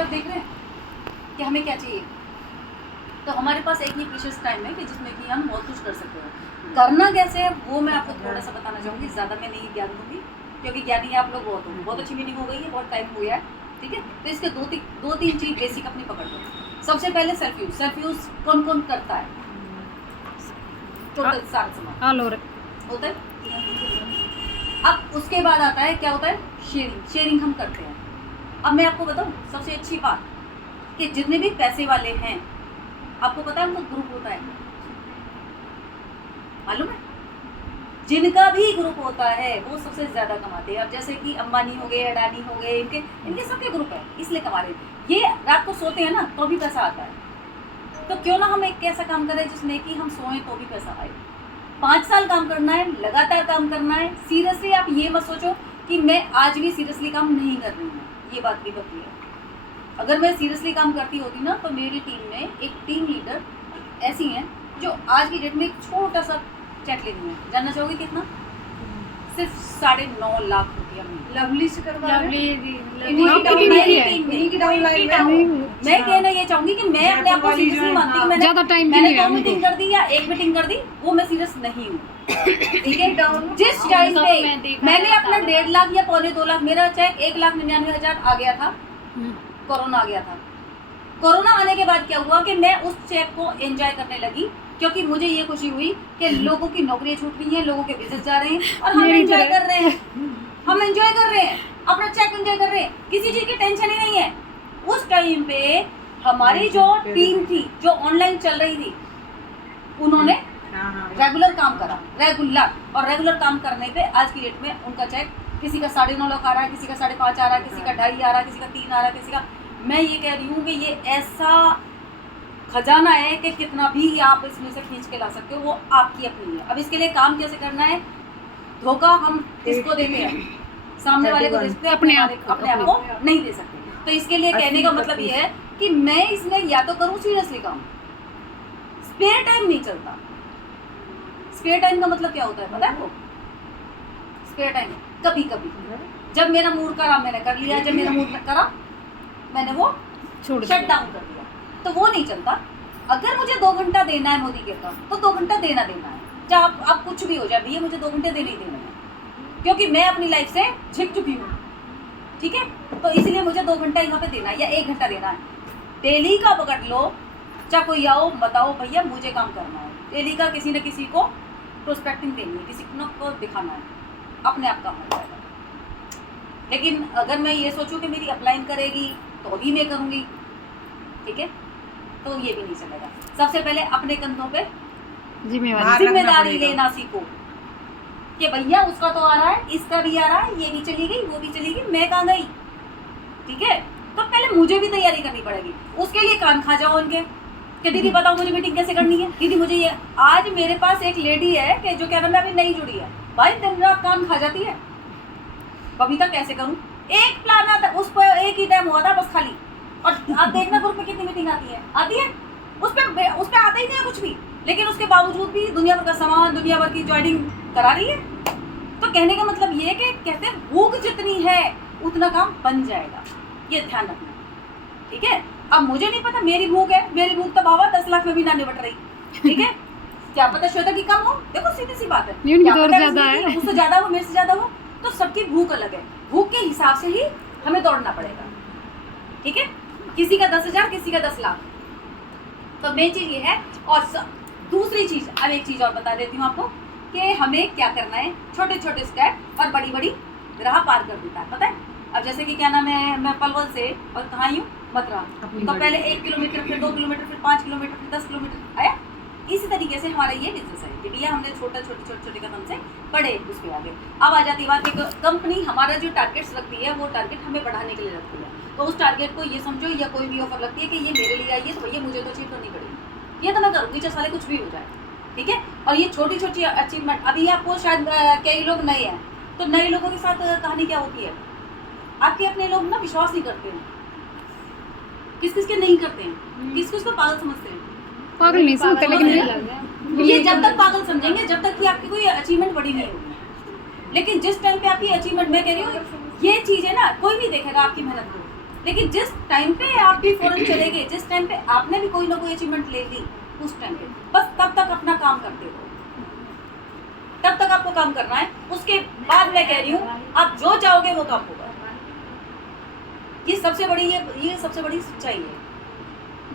तरफ देख रहे हैं कि हमें क्या चाहिए। तो हमारे पास एक ही प्रीशियस टाइम है कि जिसमें कि हम बहुत कुछ कर सकते हैं। करना कैसे है वो मैं आपको थोड़ा सा बताना चाहूँगी, ज़्यादा मैं नहीं ज्ञान दूँगी क्योंकि ज्ञानी आप लोग बहुत हो। बहुत अच्छी मीटिंग हो गई है, बहुत टाइम हो गया है, ठीक है। तो इसके दो तीन चीज़ बेसिक अपनी पकड़ लो। सबसे पहले सेल्फ यूज़ कौन कौन करता है? टोटल सारा सामान होता है। अब उसके बाद आता है क्या होता है? शेयरिंग हम करते हैं। अब मैं आपको बताऊं सबसे अच्छी बात कि जितने भी पैसे वाले हैं, आपको पता है उनका ग्रुप होता है, मालूम है? जिनका भी ग्रुप होता है वो सबसे ज्यादा कमाते हैं। अब जैसे कि अंबानी हो गए, अडानी हो गए, इनके सबके ग्रुप है, इसलिए कमा रहे हैं। ये रात को सोते हैं ना तो भी पैसा आता है। तो क्यों ना हम एक ऐसा काम करें जिसमें कि हम सोएं तो भी पैसा आए। 5 साल काम करना है, लगातार काम करना है। सीरियसली आप ये मत सोचो कि मैं आज भी सीरियसली काम नहीं कर रही हूँ, ये बात भी पक्की है। अगर मैं सीरियसली काम करती होती ना तो मेरी टीम में एक टीम लीडर ऐसी हैं जो आज की डेट में एक छोटा सा चेक ले रही है। जानना चाहोगे कितना? सिर्फ 9.5 लाख रुपया लवली से करवा रहे मैं कहना ये चाहूंगी कि मैं अपने आप को सीरियस नहीं मानती। मैंने 2 मीटिंग कर दी या 1 मीटिंग कर दी, वो मैं सीरियस नहीं हूँ, ठीक है। जिस टाइम पे मैंने अपना 1.5 लाख या 2.25 लाख, मेरा चेक 1,99,000 आ गया था, कोरोना आ गया था। कोरोना आने के बाद क्या हुआ कि मैं उस चेक को एंजॉय करने लगी क्योंकि मुझे ये खुशी हुई कि लोगों की नौकरियां छूट रही हैं, लोगों के बिजनेस जा रहे हैं और हम एंजॉय कर रहे हैं। हम एंजॉय कर रहे हैं, अपना चेक एंजॉय कर रहे हैं, किसी चीज की टेंशन ही नहीं है। उस टाइम पे हमारी जो टीम थी जो ऑनलाइन चल रही थी, उन्होंने रेगुलर काम करा, रेगुलर काम करने पे आज की डेट में उनका चेक किसी का 9.5 लाख आ रहा है, किसी का 5.5 आ रहा है, किसी का 2.5 आ रहा है, किसी का 3 आ रहा है, किसी का। मैं ये कह रही हूँ कि ये ऐसा खजाना है कि कितना भी आप इसमें से खींच के ला सकते हो, वो आपकी अपनी है। अब इसके लिए काम कैसे करना है? धोखा हम किसको देते हैं? सामने वाले को दे सकते हैं, अपने आप को नहीं दे सकते। तो इसके लिए कहने का मतलब ये है कि मैं इसमें या तो करूँ सीरियसली काम, स्पेयर टाइम नहीं चलता। स्पेयर टाइम का मतलब क्या होता है पता है आपको? स्पेयर टाइम कभी कभी जब मेरा मूड करा मैंने कर लिया, जब मेरा मूड करा मैंने वो शट डाउन कर दिया, तो वो नहीं चलता। अगर मुझे 2 घंटा देना है मोदी के काम तो 2 घंटा देना है, चाहे आप कुछ भी हो जाए, भैया मुझे 2 घंटे देने ही देने हैं क्योंकि मैं अपनी लाइफ से झिक चुकी हूँ, ठीक है। तो इसलिए मुझे 2 घंटा यहाँ पे देना है या 1 घंटा देना है। डेली का पकड़ लो, चाहे कोई आओ बताओ भैया मुझे काम करना है, डेली का किसी न किसी को प्रोस्पेक्टिंग देनी है, किसी को दिखाना है, अपने आप काम हो जाएगा। लेकिन अगर मैं ये सोचूं कि मेरी अपलाइन करेगी तो भी मैं करूँगी, ठीक है, तो ये भी नहीं चलेगा। सबसे पहले अपने कंधों पे जिम्मेदारी लेना सीखो कि भैया उसका तो आ रहा है, इसका भी आ रहा है, ये भी चली गई, वो भी चली गई, मैं कहाँ गई, ठीक है। तो पहले मुझे भी तैयारी करनी पड़ेगी। उसके लिए कान खा जाओ उनके कि दीदी बताओ मुझे मीटिंग कैसे करनी है, दीदी मुझे ये। आज मेरे पास एक लेडी है कि जो क्या नाम है अभी नई जुड़ी है, भाई दिन रात कान खा जाती है, कविता कैसे करूं? एक प्लान आता, उस पर एक ही टाइम हुआ था बस खाली। और आप देखना ग्रुप में कितनी मीटिंग आती है, उस पे आता ही नहीं है कुछ भी, लेकिन उसके बावजूद भी दुनिया भर का सामान, दुनिया भर की ज्वाइनिंग करा रही है। तो कहने का मतलब ये है कि कहते हैं भूख जितनी है उतना काम बन जाएगा, ये ध्यान रखना, ठीक है। अब मुझे नहीं पता, मेरी भूख है, मेरी भूख तो बाबा 10 लाख में भी ना निपट रही, ठीक है। क्या पता श्वेता की कम हो, देखो सीधी सी बात है, उससे ज्यादा हो, मेरे से ज्यादा हो, तो सबकी भूख अलग है। भूख के हिसाब से ही हमें दौड़ना पड़ेगा, ठीक है। किसी का 10,000, किसी का 10 लाख। तो मेन चीज ये है। और दूसरी चीज, अब एक चीज और बता देती हूँ आपको कि हमें क्या करना है। छोटे छोटे स्टेप और बड़ी बड़ी राह पार कर देता है, पता है। अब जैसे कि क्या नाम है, मैं पलवल से और कहाँ आई हूँ, मथुरा, तो पहले 1 किलोमीटर, फिर 2 किलोमीटर, फिर 5 किलोमीटर, फिर 10 किलोमीटर आया। इसी तरीके से हमारा ये बिजनेस है कि भैया हमने छोटे कदम से बड़े उस पर आगे। अब आ जाती है बात कि कंपनी हमारा जो टारगेट्स रखती है वो टारगेट हमें बढ़ाने के लिए रखती है। तो उस टारगेट को ये समझो, या कोई भी ऑफर लगती है कि ये मेरे लिए आई है तो भैया मुझे तो अचीव करनी पड़ेगी, ये तो मैं करूँगी चाहे साले कुछ भी हो जाए, ठीक है। और ये छोटी छोटी अचीवमेंट, अभी आपको शायद कई लोग नए हैं, तो नए लोगों के साथ कहानी क्या होती है, आपके अपने लोग ना विश्वास नहीं करते हैं, किस किस के नहीं करते हैं, किस किस को पागल समझते हैं, पागल नहीं समझते, लेकिन ये जब तक पागल समझेंगे जब तक कि आपकी कोई अचीवमेंट बड़ी नहीं होगी। लेकिन जिस टाइम पे आपकी अचीवमेंट, मैं कह रही हूँ ये चीज है ना, कोई भी देखेगा आपकी मेहनत को, लेकिन जिस टाइम पे आप भी फौरन चले गए, जिस टाइम पे आपने भी कोई ना कोई अचीवमेंट ले ली, उस टाइम पे बस तब तक अपना काम करते रहो, तब तक आपको काम करना है। उसके बाद मैं कह रही हूँ आप जो चाहोगे वो काम होगा। ये सबसे बड़ी सच्चाई है।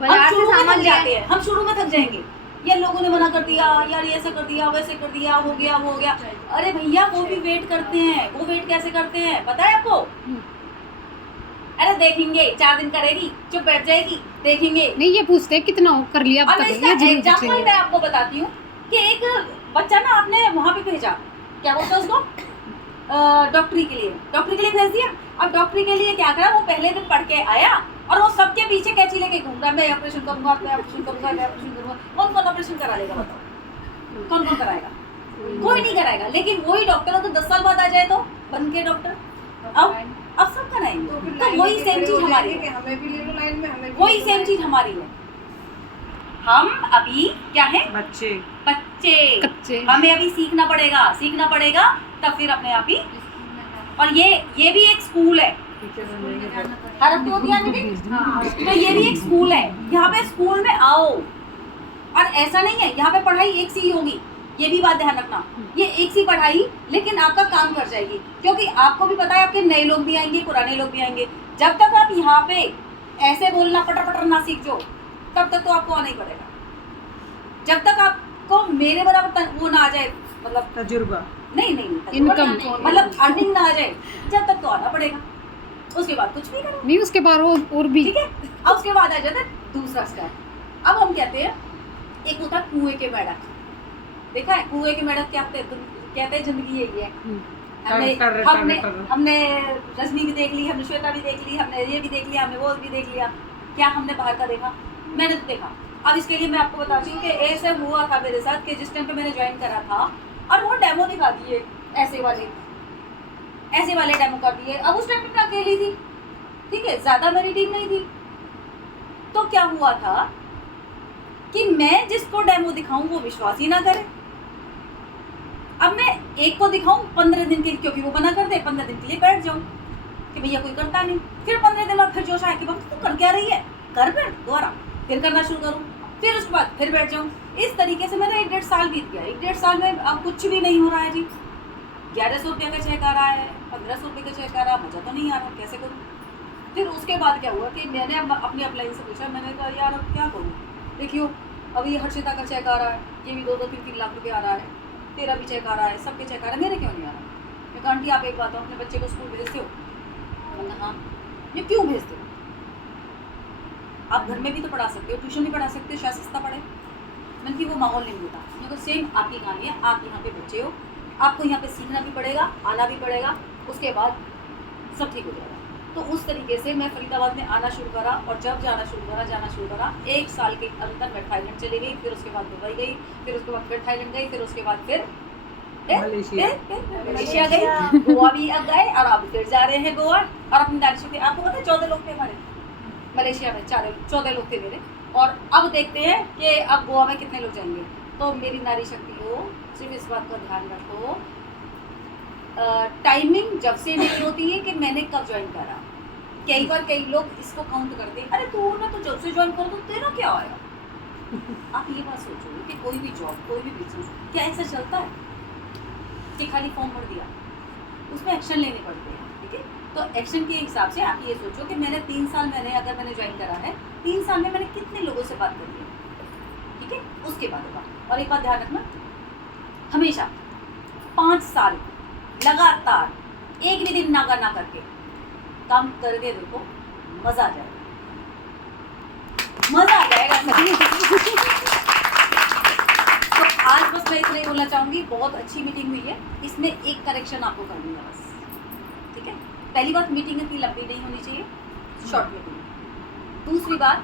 हम शुरू में थक जाते हैं, हम शुरू में थक जाएंगे, ये लोगों ने मना कर दिया, यार ये ऐसा कर दिया, वैसे कर दिया, हो गया वो हो गया। अरे भैया वो भी वेट करते हैं, वो वेट कैसे करते हैं पता है आपको? अरे देखेंगे, 4 दिन करेगी, चुप बैठ जाएगी, देखेंगे। नहीं, ये पूछते हैं कितना कर लिया अब अब तक, इसका एग्जाम्पल मैं आपको बताती हूँ कि एक बच्चा ना आपने वहाँ पे भेजा, क्या बोलते हैं उसको, डॉक्टरी के लिए भेज दिया। अब डॉक्टरी के लिए क्या करा, वो पहले दिन पढ़ के आया और वो सबके पीछे कैंची लेके घूम रहा है, मैं ऑपरेशन करूंगा, मैं ऑपरेशन करूंगा, मैं ऑपरेशन करूंगा। कौन कौन ऑपरेशन करा लेगा बताओ? कौन कौन कराएगा? कोई नहीं कराएगा। लेकिन वही डॉक्टर तो 10 साल बाद आ जाए तो बन के डॉक्टर, अब सब कराएंगे। तो वही सेम चीज हमारी है, हमें भी ले लो लाइन में, हमें वही सेम चीज हमारी है। हम अभी क्या है, बच्चे कच्चे। हमें अभी सीखना पड़ेगा तब फिर अपने आप ही। और ये भी एक स्कूल है, हर हफ्ते होती है मीटिंग, तो ये भी एक स्कूल है। यहाँ पे स्कूल में आओ, और ऐसा नहीं है यहाँ पे पढ़ाई एक सी ही होगी, ये भी बात ध्यान रखना। ये एक सी पढ़ाई लेकिन आपका काम कर जाएगी, क्योंकि आपको भी पता है आपके नए लोग भी आएंगे, पुराने लोग भी आएंगे। जब तक आप यहाँ पे ऐसे बोलना पटर पटर ना सीख जो, तब तक तो आपको आना ही पड़ेगा। जब तक आपको मेरे बराबर वो ना आ जाए, मतलब तजुर्बा नहीं इनकम, मतलब अर्निंग ना आ जाए, जब तक तो आना पड़ेगा। उसके बाद कुछ भी करो नहीं, उसके बाद और भी ठीक है। अब उसके बाद आ जाता है दूसरा स्टेप। अब हम कहते हैं, एक होता है कुएं के मेढक, देखा है कुएं के मेढक क्या कहते हैं, जिंदगी यही है। हमने रजनी भी देख ली, हमने श्वेता भी देख ली, हमने ये भी देख लिया, हमने वो भी देख लिया, क्या हमने बाहर का देखा? मैंने तो देखा। अब इसके लिए मैं आपको बताती हूँ कि ऐसे हुआ था मेरे साथ कि जिस टाइम पे मैंने ज्वाइन करा था, और वो डेमो दिखा दिए, ऐसे वाले डेमो कर दिए। अब उस टाइम पे मैं अकेली थी, ठीक है, ज्यादा मेरी टीम नहीं थी। तो क्या हुआ था कि मैं जिसको डेमो दिखाऊं वो विश्वास ही ना करे। अब मैं एक को दिखाऊं 15 दिन के लिए, क्योंकि वो मना कर दे, 15 दिन के लिए बैठ जाऊं कि भैया कोई करता नहीं। फिर 15 दिन बाद फिर जोश आया कि बाबा तू कर क्या रही है, कर फिर दोबारा, फिर करना शुरू करूं, फिर उसके बाद फिर बैठ जाऊं। इस तरीके से मेरा 1.5 साल बीत गया। 1.5 साल में अब कुछ भी नहीं हो रहा है जी। 1100 रुपये का चेक आ रहा है, 1500 रुपये का चेक आ रहा है, मुझे तो नहीं आ रहा, कैसे करूँ? फिर उसके बाद क्या हुआ कि मैंने अपनी अपलाइन से पूछा, मैंने कहा यार अब क्या करूँ? देखियो अभी ये हर्षिता का चेक आ रहा है, ये भी 2-2, 3-3 लाख रुपये आ रहा है, तेरा भी चेक आ रहा है, सबके चेक आ रहा है, मेरे क्यों नहीं आ रहा? मैं कहा आंटी आप एक बात हो, अपने बच्चे को स्कूल भेजते हो? मैंने हाँ। ये क्यों भेजते हो? आप घर में भी तो पढ़ा सकते हो, ट्यूशन भी पढ़ा सकते हो, शायद सस्ता पढ़े। मैंने कि वो माहौल नहीं मिलता। मेरे को सेम आपकी कहानी है, आप यहाँ पे बच्चे हो, आपको यहाँ पे सीखना भी पड़ेगा, आना भी पड़ेगा, उसके बाद सब ठीक हो जाएगा। तो उस तरीके से मैं फरीदाबाद में आना शुरू करा, और जब जाना शुरू करा 1 साल के अंदर मैं थाईलैंड चली गई, फिर उसके बाद दुबई गई, फिर उसके बाद फिर थाईलैंड गई, फिर उसके बाद फिर मलेशिया गई, गोवा भी अब गए, और अब फिर जा रहे हैं गोवा। और अपनी नारी शक्ति, आपको पता है 14 लोग थे हमारे मलेशिया में, 14 लोग थे मेरे। और अब देखते हैं कि अब गोवा में कितने लोग जाएंगे। तो मेरी नारी शक्ति हो, सिर्फ इस बात का ध्यान रखो, टाइमिंग जब से नहीं होती है कि मैंने कब ज्वाइन करा। कई बार कई लोग इसको काउंट करते हैं, अरे तू ना तो जब से ज्वाइन करो तो तेरा क्या आया। आप ये बात सोचो कि कोई भी जॉब, कोई भी बिजनेस क्या ऐसा चलता है कि खाली फॉर्म भर दिया, उसमें एक्शन लेने पड़ते हैं, ठीक है। तो एक्शन के हिसाब से आप ये सोचो कि मैंने 3 साल अगर मैंने ज्वाइन करा है, 3 साल में मैंने कितने लोगों से बात करी है, ठीक है, उसके बाद होगा। और एक बात ध्यान रखना, हमेशा 5 साल लगातार एक भी दिन ना करके काम करके देखो, मजा आ जाएगा, मजा आ जाएगा। तो आज बस मैं इतना ही बोलना चाहूंगी, बहुत अच्छी मीटिंग हुई है, इसमें एक करेक्शन आपको करनी है बस, ठीक है। पहली बात, मीटिंग इतनी लंबी नहीं होनी चाहिए, शॉर्ट मीटिंग। दूसरी बात,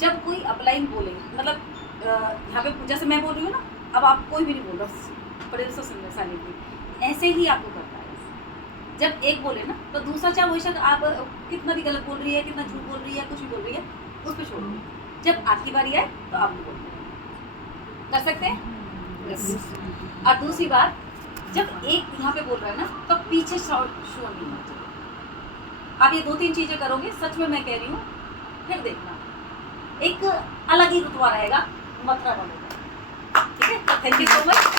जब कोई अपलाइन बोले, मतलब यहाँ पे जैसे मैं बोल रही हूँ ना, अब आप कोई भी नहीं बोल रहा, बड़े से सुनने साले ऐसे ही आपको करता है। जब एक बोले ना तो दूसरा, चाहे वही शख्स आप कितना भी गलत बोल रही है, कितना झूठ बोल रही है, कुछ भी बोल रही है, उस पर छोड़ दो। जब आपकी बारी आए तो आप भी बोलते हैं, कर सकते हैं। और दूसरी बात, जब एक यहाँ पे बोल रहा है ना, तो पीछे शोर नहीं होना चाहिए, आप ये 2-3 चीजें करोगे, सच में मैं कह रही हूँ, फिर देखना एक अलग ही रुतबा रहेगा, मथुरा बनेगा। ठीक है, थैंक यू सो मच।